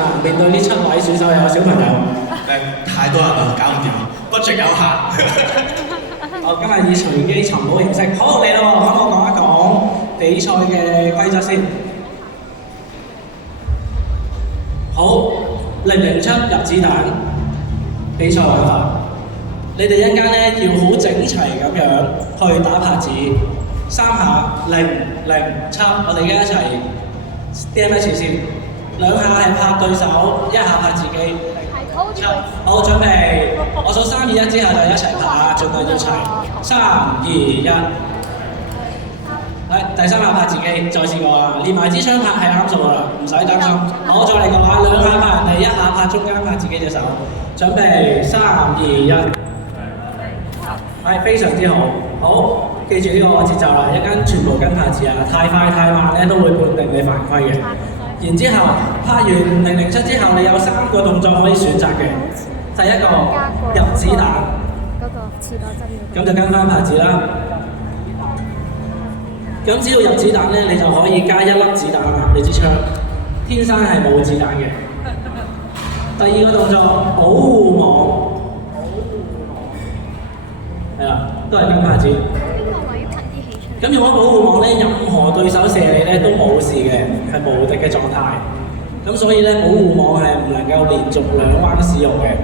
啊？面對呢7位選手有小朋友。太多人啦，搞唔掂，budget 有限。好，今日以隨機尋寶形式，好嚟咯，咁我講一講比賽嘅規則先。好，007入子彈比賽玩法，你哋一陣間咧要好整齊咁樣去打拍子，3下007，我哋而家一齊 DMH 先，2下係拍對手，1下拍自己。好，準備，我數3、2、1之後就一齊拍，盡量要齊。3、2、1，第3下拍自己，再試過啊！連埋支槍拍係啱數㗎啦，唔使擔心。好，再嚟個話，2下拍人哋，1下拍中間拍自己隻手。準備3、2、1，係非常之好。好，記住呢個節奏啦，一陣全部跟拍子啊！太快太慢咧都會判定你犯規嘅。然之後拍完007之後，你有3個動作可以選擇嘅。第一個入子彈，咁就跟翻拍子啦。咁只要入子彈咧，你就可以加1粒子彈啦。你支槍天生係冇子彈嘅。第2個動作保護網，係啦，都係跟拍子。咁用咗保護網咧，任何對手射你咧都冇事嘅，係無敵嘅狀態。咁所以咧，保護網係唔能夠連續2彎使用嘅。